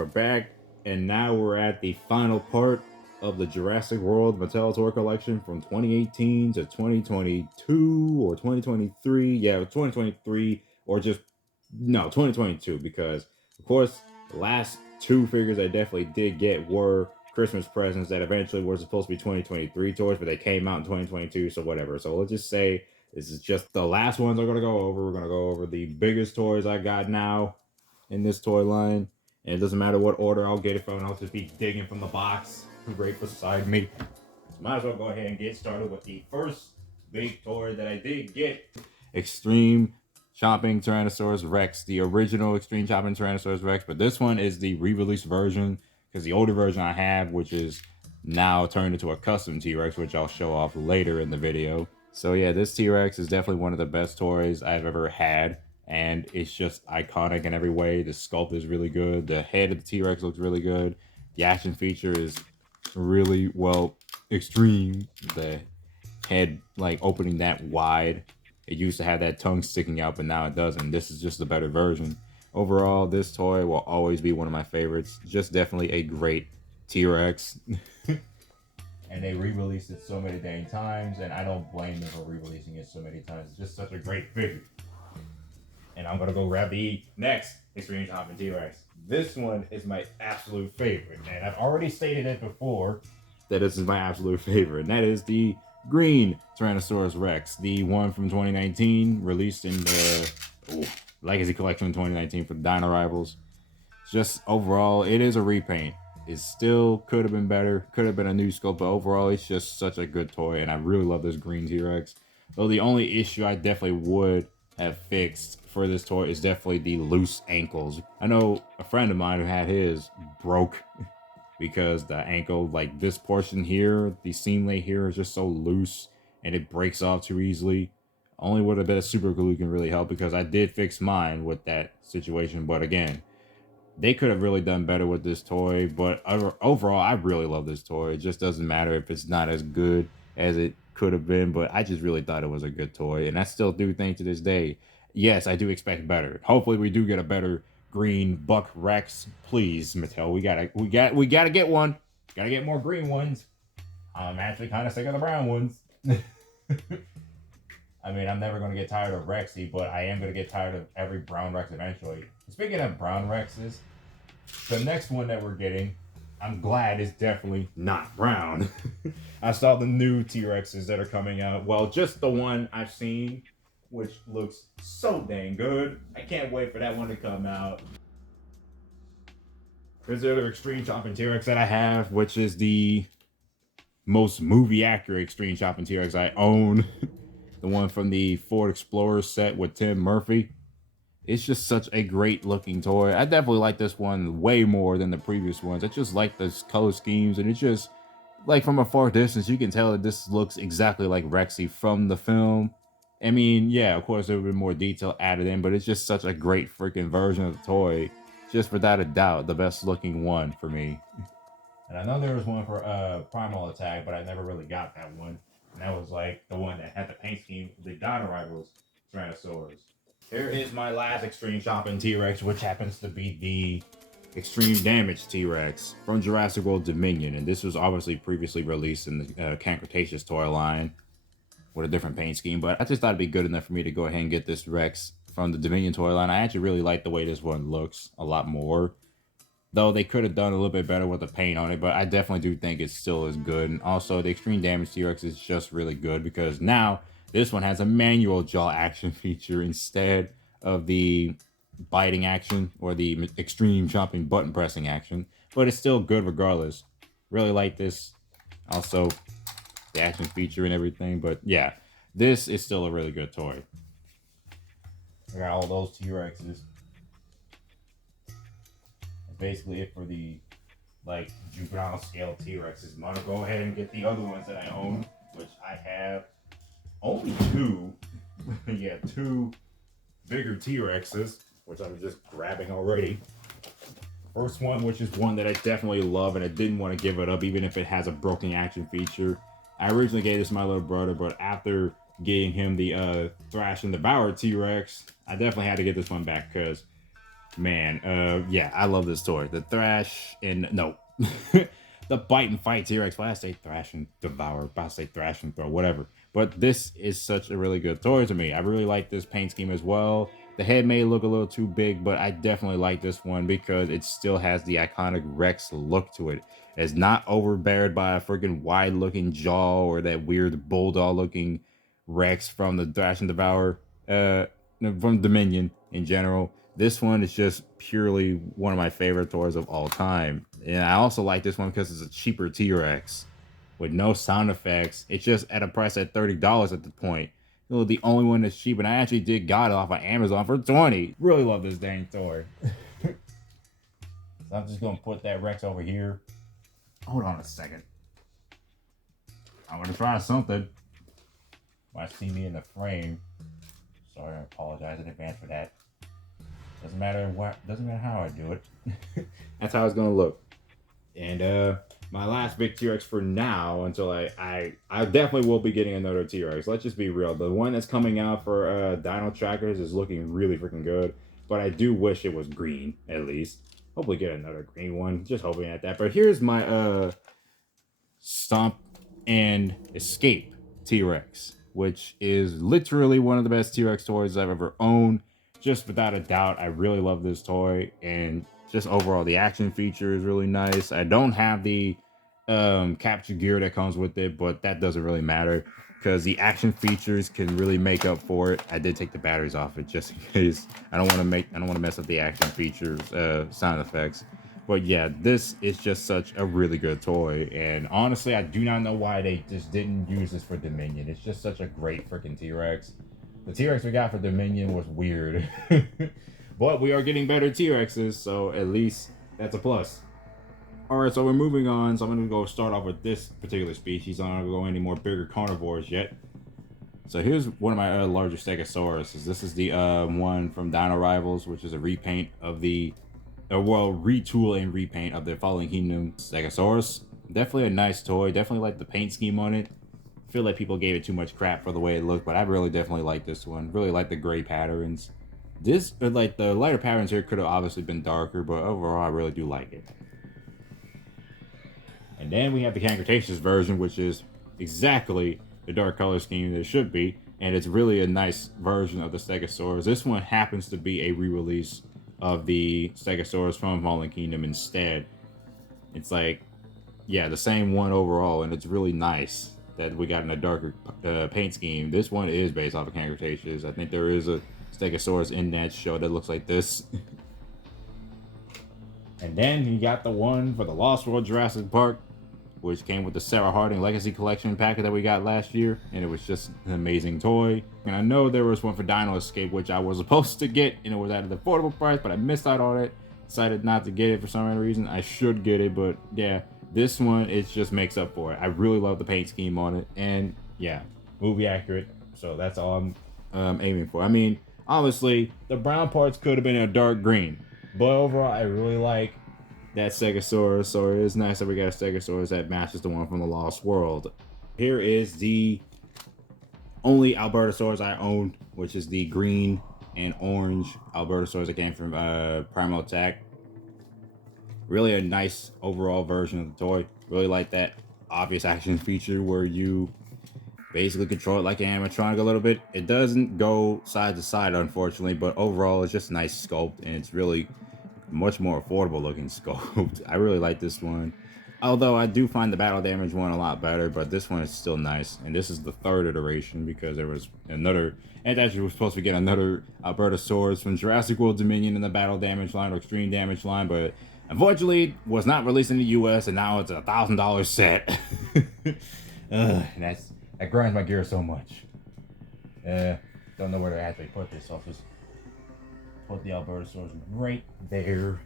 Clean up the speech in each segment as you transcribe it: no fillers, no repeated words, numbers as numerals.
are back, and now we're at the final part of the Jurassic World Mattel toy collection from 2018 to 2022 or 2023. Yeah, 2023 or just no 2022 because of course the last two figures I definitely did get were Christmas presents that eventually were supposed to be 2023 toys, but they came out in 2022. So whatever. So let's just say this is just the last ones I'm gonna go over. We're gonna go over the biggest toys I got now in this toy line. And it doesn't matter what order I'll get it from. I'll just be digging from the box right beside me. So might as well go ahead and get started with the first big toy that I did get. Extreme Chopping Tyrannosaurus Rex. The original Extreme Chopping Tyrannosaurus Rex. But this one is the re-released version. Because the older version I have, which is now turned into a custom T-Rex, which I'll show off later in the video. So yeah, this T-Rex is definitely one of the best toys I've ever had. And it's just iconic in every way. The sculpt is really good. The head of the T-Rex looks really good. The action feature is really, well, extreme. The head, like, opening that wide. It used to have that tongue sticking out, but now it doesn't. This is just a better version. Overall, this toy will always be one of my favorites. Just definitely a great T-Rex. And they re-released it so many dang times, and I don't blame them for re-releasing it so many times. It's just such a great figure. And I'm gonna go grab the next Extreme Chopping T-Rex. This one is my absolute favorite, and I've already stated it before that this is my absolute favorite, and that is the green Tyrannosaurus Rex, the one from 2019, released in the Legacy Collection in 2019 for the Dino Rivals. Just overall, it is a repaint. It still could have been better, could have been a new sculpt, but overall, it's just such a good toy, and I really love this green T-Rex. Though the only issue I definitely would have fixed for this toy is definitely the loose ankles. I know a friend of mine who had his broke because the ankle, like this portion here, the seam lay here is just so loose and it breaks off too easily. Only with a bit of super glue can really help, because I did fix mine with that situation. But again, they could have really done better with this toy. But overall, I really love this toy. It just doesn't matter if it's not as good as it could have been, but I just really thought it was a good toy, and I still do think to this day, yes, I do expect better. Hopefully we do get a better green Buck Rex. Please, Mattel, we gotta get one. Gotta get more green ones. I'm actually kind of sick of the brown ones. I mean, I'm never going to get tired of Rexy, but I am going to get tired of every brown Rex eventually. Speaking of brown Rexes, the next one that we're getting, I'm glad is definitely not brown. I saw the new T-Rexes that are coming out. Well, just the one I've seen, which looks so dang good. I can't wait for that one to come out. There's the other Extreme Chopping T-Rex that I have, which is the most movie-accurate Extreme Chopping T-Rex I own. The one from the Ford Explorer set with Tim Murphy. It's just such a great looking toy. I definitely like this one way more than the previous ones. I just like the color schemes, and it's just like from a far distance you can tell that this looks exactly like Rexy from the film. I mean, yeah, of course there would be more detail added in, but it's just such a great freaking version of the toy. Just without a doubt, the best looking one for me. And I know there was one for Primal Attack, but I never really got that one. And that was like the one that had the paint scheme for the Dino Rivals Tyrannosaurus. Here is my last Extreme Chopping T-Rex, which happens to be the Extreme Damage T-Rex from Jurassic World Dominion. And this was obviously previously released in the Can Cretaceous toy line with a different paint scheme. But I just thought it'd be good enough for me to go ahead and get this Rex from the Dominion toy line. I actually really like the way this one looks a lot more. Though they could have done a little bit better with the paint on it, but I definitely do think it still is good. And also, the Extreme Damage T-Rex is just really good because now this one has a manual jaw action feature instead of the biting action or the extreme chopping button pressing action. But it's still good regardless. Really like this. Also, the action feature and everything. But yeah, this is still a really good toy. I got all those T-Rexes. Basically it for the like juvenile scale T-Rexes. I'm gonna go ahead and get the other ones that I own, which I have only two. Yeah, two bigger T-Rexes, which I'm just grabbing already. First one, which is one that I definitely love, and I didn't want to give it up even if it has a broken action feature. I originally gave this to my little brother, but after getting him the Thrash and Devour T-Rex, I definitely had to get this one back because Man, yeah, I love this toy. The thrash and no, the bite and fight T-Rex. Why I say thrash and devour? Why I say thrash and throw? Whatever. But this is such a really good toy to me. I really like this paint scheme as well. The head may look a little too big, but I definitely like this one because it still has the iconic Rex look to it. It's not overbeared by a freaking wide-looking jaw or that weird bulldog-looking Rex from the Thrash and Devour, from Dominion in general. This one is just purely one of my favorite toys of all time. And I also like this one because it's a cheaper T-Rex with no sound effects. It's just at a price at $30 at the point. You know, the only one that's cheap, and I actually did got it off of Amazon for 20. Really love this dang toy. So I'm just gonna put that Rex over here. Hold on a second. I'm gonna try something. Might see me in the frame. Sorry, I apologize in advance for that. Doesn't matter what, doesn't matter how I do it. That's how it's gonna look. And my last big T-Rex for now, until I definitely will be getting another T-Rex. Let's just be real. The one that's coming out for Dino Trackers is looking really freaking good. But I do wish it was green, at least. Hopefully get another green one. Just hoping at that. But here's my Stomp and Escape T-Rex, which is literally one of the best T-Rex toys I've ever owned. Just without a doubt, I really love this toy, and just overall the action feature is really nice. I don't have the capture gear that comes with it, but that doesn't really matter because the action features can really make up for it. I did take the batteries off it just in case. I don't want to mess up the action features, sound effects. But yeah, this is just such a really good toy, and honestly, I do not know why they just didn't use this for Dominion. It's just such a great freaking T-Rex. The T-Rex we got for Dominion was weird. But we are getting better T-Rexes, so at least that's a plus. Alright, so we're moving on. So I'm going to go start off with this particular species. I'm not going to go any more bigger carnivores yet. So here's one of my larger Stegosaurus. This is the one from Dino Rivals, which is a repaint of the, retool and repaint of the Fallen Kingdom Stegosaurus. Definitely a nice toy. Definitely like the paint scheme on it. I feel like people gave it too much crap for the way it looked, but I really definitely like this one. Really like the gray patterns. This, like the lighter patterns here could have obviously been darker, but overall I really do like it. And then we have the Cretaceous version, which is exactly the dark color scheme that it should be, and it's really a nice version of the Stegosaurus. This one happens to be a re-release of the Stegosaurus from Fallen Kingdom instead. It's like, yeah, the same one overall, and it's really nice that we got in a darker paint scheme. This one is based off of Cretaceous. I think there is a Stegosaurus in that show that looks like this. And then you got the one for the Lost World Jurassic Park, which came with the Sarah Harding Legacy Collection packet that we got last year, and it was just an amazing toy. And I know there was one for Dino Escape, which I was supposed to get, and it was at an affordable price, but I missed out on it. Decided not to get it for some reason. I should get it, but yeah, this one, it just makes up for it. I really love the paint scheme on it, and yeah, movie accurate, so that's all I'm aiming for. I mean, obviously, the brown parts could have been a dark green, but overall, I really like that Stegosaurus, so it is nice that we got a Stegosaurus that matches the one from the Lost World. Here is the only Albertosaurus I owned, which is the green and orange Albertosaurus that came from Primal Attack. Really a nice overall version of the toy. Really like that obvious action feature where you basically control it like an animatronic a little bit. It doesn't go side to side, unfortunately, but overall it's just a nice sculpt, and it's really much more affordable looking sculpt. I really like this one. Although I do find the battle damage one a lot better, but this one is still nice. And this is the third iteration because there was another, and actually we're supposed to get another Albertosaurus from Jurassic World Dominion in the battle damage line or extreme damage line, but unfortunately was not released in the US, and now it's a $1,000 set. And that grinds my gears so much. Don't know where to actually put this, so I'll just put the Albertosaurus right there.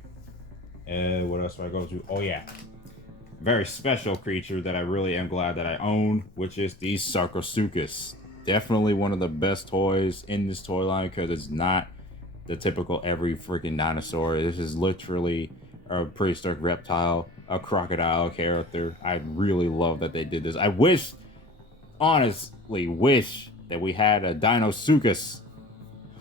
What else do I go to? Oh yeah, very special creature that I really am glad that I own, which is the Sarcosuchus. Definitely one of the best toys in this toy line because it's not the typical every freaking dinosaur. This is literally a prehistoric reptile, a crocodile character. I really love that they did this. I honestly wish that we had a Dinosuchus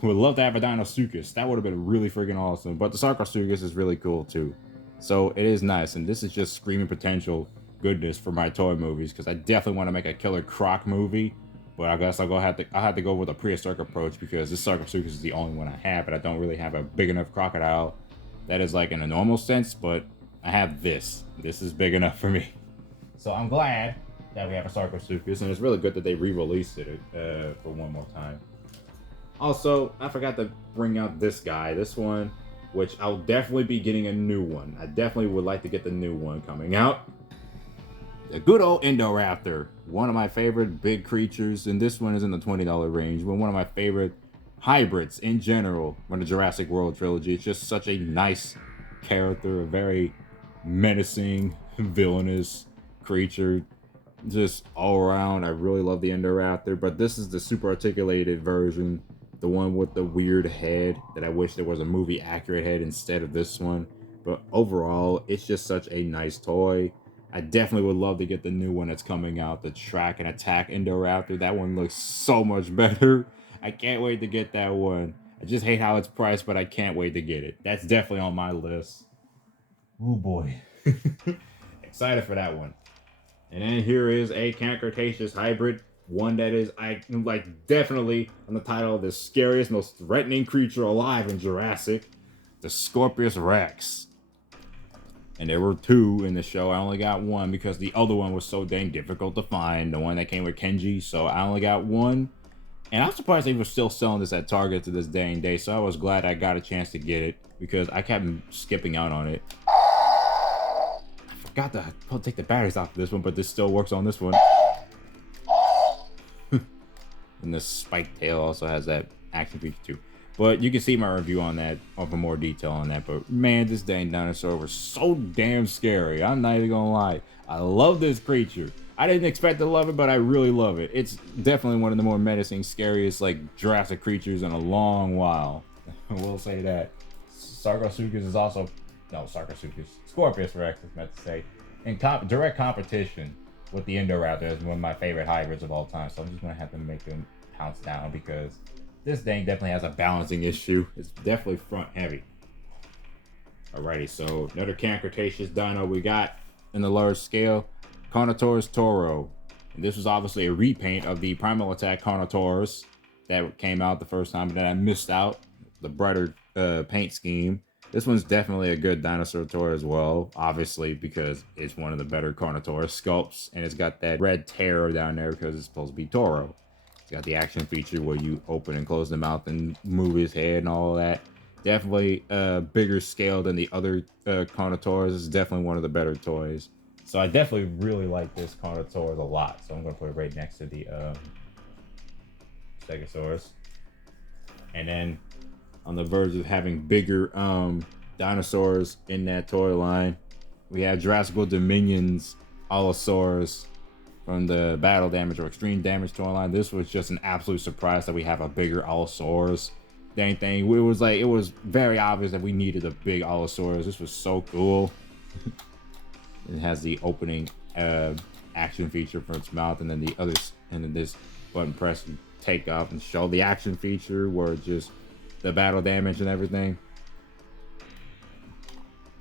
Would love to have a Dinosuchus. That would have been really freaking awesome. But the Sarcosuchus is really cool too. So it is nice. And this is just screaming potential goodness for my toy movies, because I definitely want to make a killer croc movie. But I guess I'll have to go with a prehistoric approach, because this Sarcosuchus is the only one I have, but I don't really have a big enough crocodile that is like in a normal sense, but I have this. This is big enough for me. So I'm glad that we have a Sarcosuchus, and it's really good that they re-released it for one more time. Also, I forgot to bring out this guy, this one, which I'll definitely be getting a new one. I definitely would like to get the new one coming out. The good old Indoraptor, one of my favorite big creatures, and this one is in the $20 range, but one of my favorite hybrids in general from the Jurassic World trilogy. It's just such a nice character, a very menacing, villainous creature, just all around. I really love the Indoraptor, but this is the super articulated version, the one with the weird head that I wish there was a movie accurate head instead of this one. But overall, it's just such a nice toy. I definitely would love to get the new one that's coming out, the Track and Attack Indoraptor. That one looks so much better. I can't wait to get that one. I just hate how it's priced, but I can't wait to get it. That's definitely on my list. Oh boy. Excited for that one. And then here is a Cretaceous hybrid. One that is, definitely on the title of the scariest, most threatening creature alive in Jurassic. The Scorpius Rex. And there were two in the show. I only got one because the other one was so dang difficult to find. The one that came with Kenji. So I only got one. And I'm surprised they were still selling this at Target to this dang day. So I was glad I got a chance to get it, because I kept skipping out on it. I forgot to take the batteries off of this one, but this still works on this one. And the spike tail also has that action feature too. But you can see my review on that, or for more detail on that. But man, this dang dinosaur was so damn scary. I'm not even gonna lie. I love this creature. I didn't expect to love it, but I really love it. It's definitely one of the more menacing, scariest, Jurassic creatures in a long while. We'll say that. Sarcosuchus is also... No, Sarcosuchus. Scorpius Rex is meant to say. In direct competition with the Indoraptor is one of my favorite hybrids of all time. So I'm just gonna have to make them pounce down, because this thing definitely has a balancing issue. It's definitely front heavy. Alrighty, so another Cretaceous dino we got in the large scale, Carnotaurus Toro. And this was obviously a repaint of the Primal Attack Carnotaurus that came out the first time, but then I missed out the brighter paint scheme. This one's definitely a good dinosaur toy as well, obviously, because it's one of the better Carnotaurus sculpts, and it's got that red terror down there because it's supposed to be Toro. It's got the action feature where you open and close the mouth and move his head and all of that. Definitely a bigger scale than the other Carnotaurs. It's definitely one of the better toys. So I definitely really like this Carnotaurus a lot. So I'm going to put it right next to the Stegosaurus. And then on the verge of having bigger dinosaurs in that toy line, we have Jurassic Dominion's Allosaurus from the Battle Damage or Extreme Damage toy line. This was just an absolute surprise that we have a bigger Allosaurus. Dang thing, it was very obvious that we needed a big Allosaurus. This was so cool. It has the opening action feature for its mouth, and then this button press and take off and show the action feature where it's just the battle damage and everything.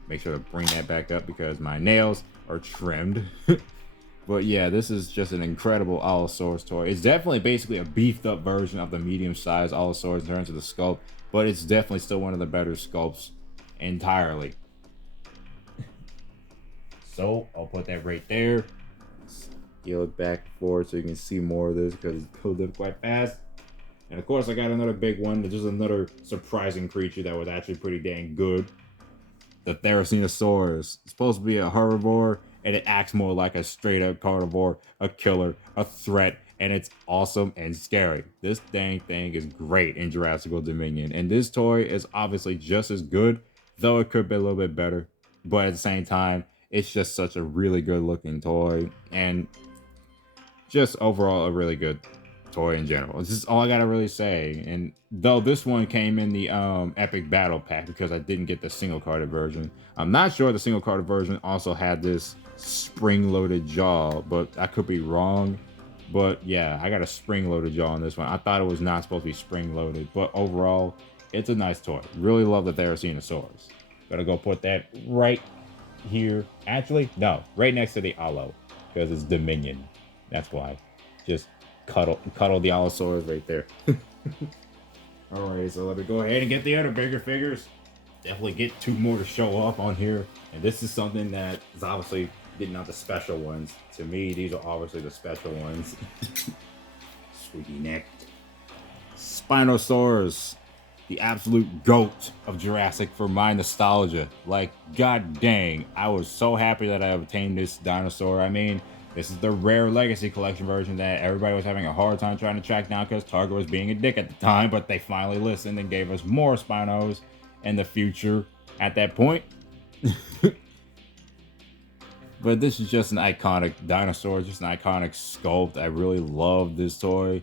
Make sure to bring that back up because my nails are trimmed. But yeah, this is just an incredible Allosaurus toy. It's definitely basically a beefed up version of the medium-sized Allosaurus in terms of the sculpt, but it's definitely still one of the better sculpts entirely. So I'll put that right there. Scale it back forward so you can see more of this because it's pulled up quite fast. And of course I got another big one. There's just another surprising creature that was actually pretty dang good. The Therizinosaurus. It's supposed to be a herbivore, and it acts more like a straight up carnivore, a killer, a threat, and it's awesome and scary. This dang thing is great in Jurassic Dominion, and this toy is obviously just as good, though it could be a little bit better. But at the same time, it's just such a really good looking toy, and just overall a really good toy in general. This is all I gotta really say. And though this one came in the epic battle pack because I didn't get the single carded version, I'm not sure the single carded version also had this spring loaded jaw, but I could be wrong. But yeah, I got a spring-loaded jaw on this one. I thought it was not supposed to be spring-loaded, but overall, it's a nice toy. Really love the Therizinosaurus. Gonna go put that right here. Actually, no, right next to the Allo, because it's Dominion. That's why. Just cuddle the Allosaurus right there. Alright, so let me go ahead and get the other bigger figures. Definitely get two more to show off on here. And this is something that is obviously not the special ones. To me, these are obviously the special ones. Squeaky necked. Spinosaurus. The absolute GOAT of Jurassic for my nostalgia. Like, god dang, I was so happy that I obtained this dinosaur. I mean, this is the rare Legacy Collection version that everybody was having a hard time trying to track down because Target was being a dick at the time, but they finally listened and gave us more Spinos in the future at that point. But this is just an iconic dinosaur, just an iconic sculpt. I really love this toy.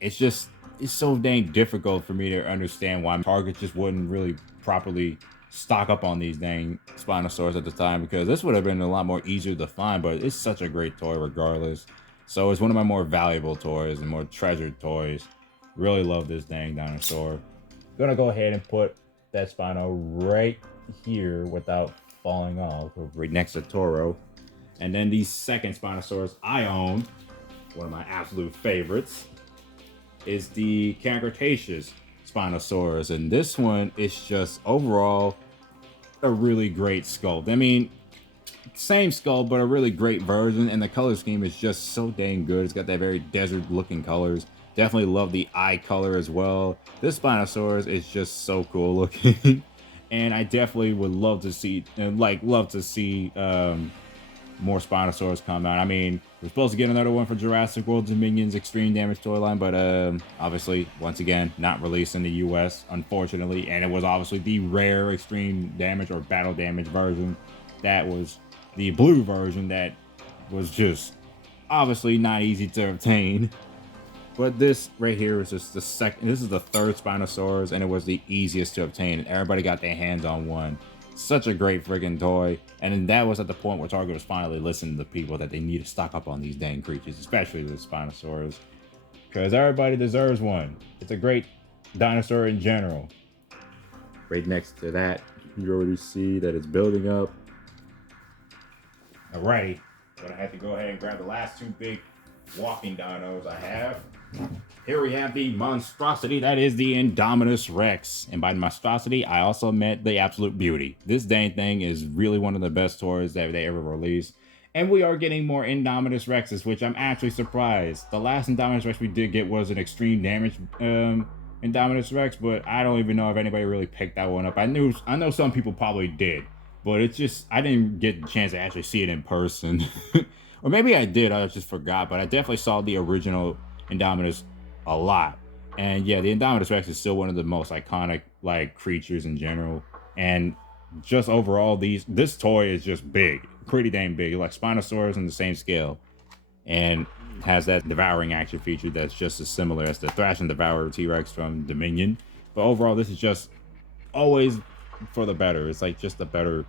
It's so dang difficult for me to understand why Target just wouldn't really properly stock up on these dang Spinosaurus at the time, because this would have been a lot more easier to find, but it's such a great toy regardless. So it's one of my more valuable toys and more treasured toys. Really love this dang dinosaur. Gonna go ahead and put that Spino right here without falling off, right next to Toro. And then the second Spinosaurus I own, one of my absolute favorites, is the Cretaceous Spinosaurus. And this one is just overall a really great sculpt. I mean, same sculpt, but a really great version. And the color scheme is just so dang good. It's got that very desert looking colors. Definitely love the eye color as well. This Spinosaurus is just so cool looking. And I definitely would love to see, more Spinosaurus come out. I mean, we're supposed to get another one for Jurassic World Dominion's Extreme Damage toy line, but obviously, once again, not released in the US, unfortunately. And it was obviously the rare Extreme Damage or Battle Damage version. That was the blue version that was just obviously not easy to obtain. But this right here is just the second. This is the third Spinosaurus, and it was the easiest to obtain. And everybody got their hands on one. Such a great friggin' toy. And then that was at the point where Target was finally listening to the people that they need to stock up on these dang creatures, especially the Spinosaurus, because everybody deserves one. It's a great dinosaur in general. Right next to that, you already see that it's building up. Alrighty, gonna have to go ahead and grab the last two big walking dinos I have. Here we have the monstrosity that is the Indominus Rex. And by monstrosity, I also meant the absolute beauty. This dang thing is really one of the best toys that they ever released. And we are getting more Indominus Rexes, which I'm actually surprised. The last Indominus Rex we did get was an Extreme Damage Indominus Rex, but I don't even know if anybody really picked that one up. I know some people probably did, but it's just, I didn't get the chance to actually see it in person. Or maybe I did, I just forgot, but I definitely saw the original Indominus a lot. And yeah, the Indominus Rex is still one of the most iconic creatures in general. And just overall, this toy is just big, pretty dang big, like Spinosaurus in the same scale, and has that devouring action feature that's just as similar as the Thrash and Devourer T-Rex from Dominion. But overall, this is just always for the better. It's like just a better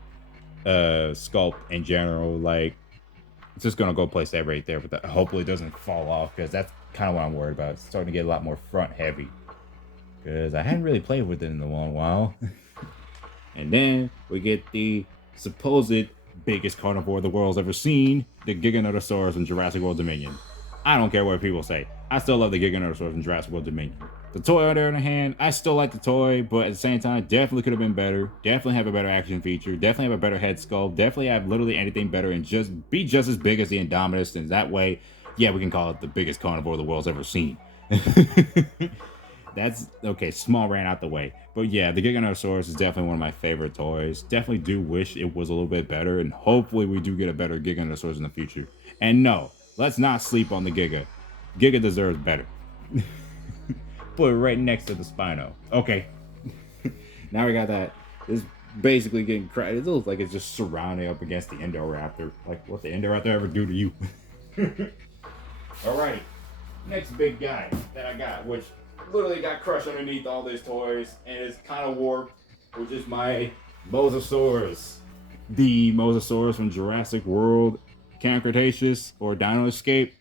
sculpt in general. Like, it's just gonna go place that right there, but that hopefully it doesn't fall off, because that's kind of what I'm worried about. It's starting to get a lot more front heavy, because I hadn't really played with it in a long while. And then we get the supposed biggest carnivore the world's ever seen, the Giganotosaurus in Jurassic World Dominion. I don't care what people say. I still love the Giganotosaurus in Jurassic World Dominion. The toy on the other hand, I still like the toy, but at the same time, definitely could have been better. Definitely have a better action feature. Definitely have a better head sculpt. Definitely have literally anything better, and just be just as big as the Indominus. And that way, yeah, we can call it the biggest carnivore the world's ever seen. That's okay. Small rant out the way, but yeah, the Giganotosaurus is definitely one of my favorite toys. Definitely do wish it was a little bit better, and hopefully we do get a better Giganotosaurus in the future. And no, let's not sleep on the Giga. Giga deserves better. Put it right next to the Spino. Okay. Now we got that. It's basically getting cracked. It looks like it's just surrounding up against the Indoraptor. Like, what the Indoraptor ever do to you? Alrighty. Next big guy that I got, which literally got crushed underneath all these toys and is kind of warped, which is my Mosasaurus. The Mosasaurus from Jurassic World, Cretaceous, or Dino Escape.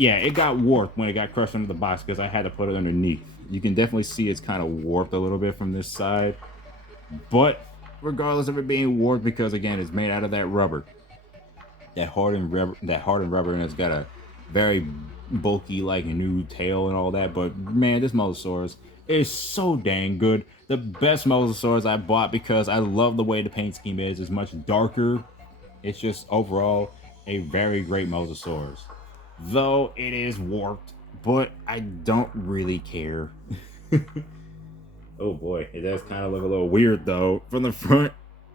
yeah, it got warped when it got crushed under the box because I had to put it underneath. You can definitely see it's kind of warped a little bit from this side, but regardless of it being warped, because again, it's made out of that rubber, that hardened rubber, and it's got a very bulky like new tail and all that. But man, this Mosasaurus is so dang good. The best Mosasaurus I bought because I love the way the paint scheme is. It's much darker. It's just overall a very great Mosasaurus. Though it is warped, but I don't really care. Oh boy, it does kind of look a little weird though from the front.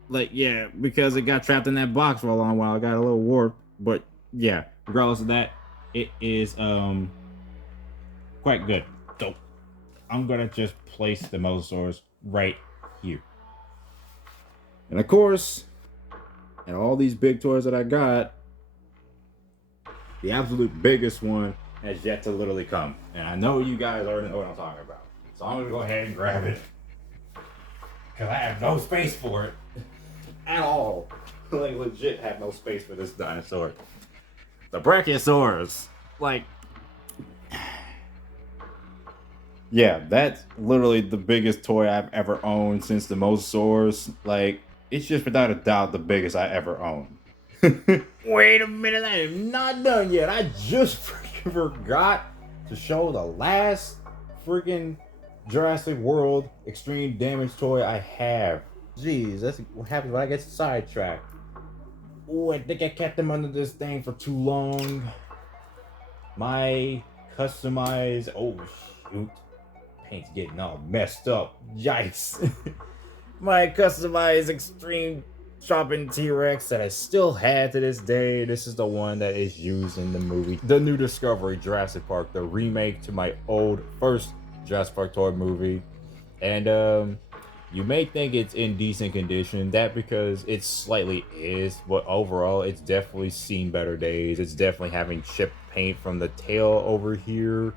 Like, yeah, because it got trapped in that box for a long while. It got a little warped, but yeah, regardless of that, it is quite good. So I'm gonna just place the Mosasaurus right here. And of course, and all these big toys that I got, the absolute biggest one has yet to literally come. And I know you guys already know what I'm talking about. So I'm gonna go ahead and grab it. Because I have no space for it. At all. Like, legit have no space for this dinosaur. The Brachiosaurus. Like, yeah, that's literally the biggest toy I've ever owned since the Mosasaurus. Like, it's just without a doubt the biggest I ever owned. Wait a minute, I am not done yet. I just freaking forgot to show the last freaking Jurassic World extreme damage toy I have. Jeez, that's what happens when I get sidetracked. Oh, I think I kept them under this thing for too long. My customized, oh shoot, paint's getting all messed up. Yikes. My customized extreme shopping T-Rex that I still had to this day. This is the one that is used in the movie The New Discovery Jurassic Park, the remake to my old first Jurassic Park toy movie. And you may think it's in decent condition, that because it slightly is, but overall it's definitely seen better days. It's definitely having chipped paint from the tail over here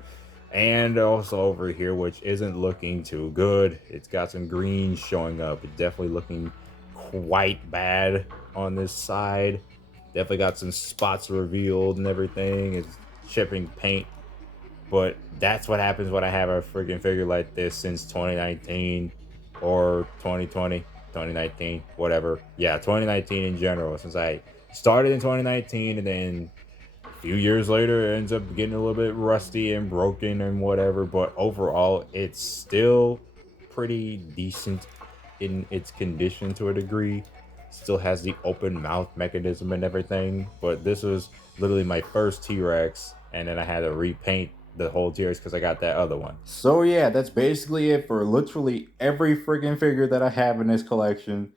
and also over here, which isn't looking too good. It's got some green showing up. It's definitely looking quite bad on this side. Definitely got some spots revealed and everything. It's chipping paint. But that's what happens when I have a freaking figure like this since 2019 or 2020, 2019, whatever. Yeah, 2019 in general. Since I started in 2019 and then a few years later it ends up getting a little bit rusty and broken and whatever. But overall, it's still pretty decent in its condition to a degree. Still has the open mouth mechanism and everything. But this was literally my first T-Rex, and then I had to repaint the whole T-Rex because I got that other one. So yeah, that's basically it for literally every freaking figure that I have in this collection.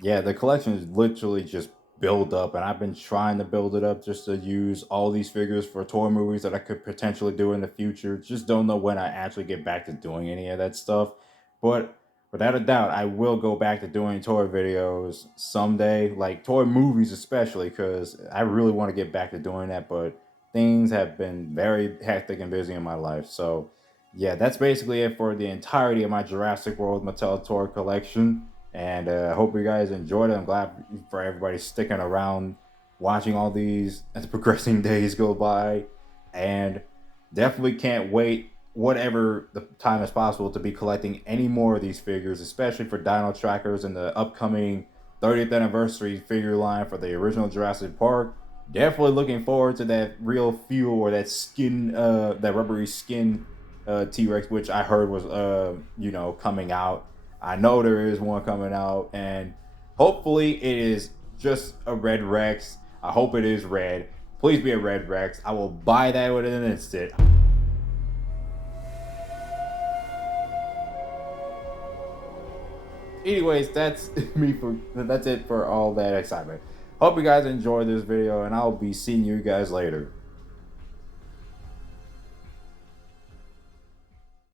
Yeah, the collection is literally just build up, and I've been trying to build it up just to use all these figures for toy movies that I could potentially do in the future. Just don't know when I actually get back to doing any of that stuff. But without a doubt, I will go back to doing toy videos someday, like toy movies especially, because I really want to get back to doing that, but things have been very hectic and busy in my life. So yeah, that's basically it for the entirety of my Jurassic World Mattel toy collection. And I hope you guys enjoyed it. I'm glad for everybody sticking around, watching all these as progressing days go by. And definitely can't wait, whatever the time is possible, to be collecting any more of these figures, especially for Dino Trackers and the upcoming 30th anniversary figure line for the original Jurassic Park. Definitely looking forward to that real feel or that skin, that rubbery skin T-Rex, which I heard was, coming out. I know there is one coming out, and hopefully it is just a red Rex. I hope it is red. Please be a red Rex. I will buy that within an instant. Anyways, that's it for all that excitement. Hope you guys enjoyed this video, and I'll be seeing you guys later.